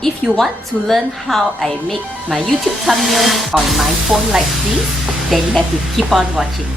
If you want to learn how I make my YouTube thumbnails on my phone like this, then you have to keep on watching.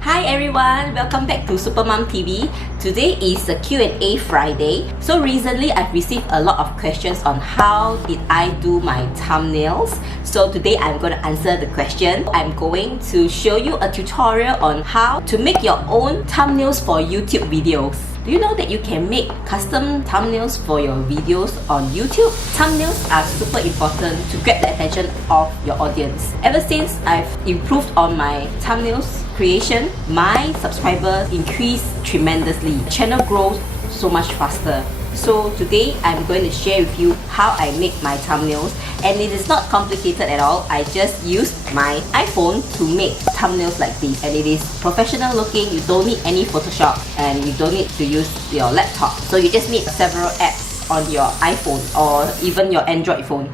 Hi everyone, welcome back to Supermom TV. Today is a Q&A Friday. So recently I've received a lot of questions on how did I do my thumbnails. So today I'm going to answer the question. I'm going to show you a tutorial on how to make your own thumbnails for YouTube videos. Do you know that you can make custom thumbnails for your videos on YouTube? Thumbnails are super important to grab the attention of your audience. Ever since I've improved on my thumbnails creation, my subscribers increased tremendously. The channel grows so much faster. So today I'm going to share with you how I make my thumbnails, and it is not complicated at all. I just used my iPhone to make thumbnails like this, and it is professional looking. You don't need any Photoshop and you don't need to use your laptop. So you just need several apps on your iPhone or even your Android phone.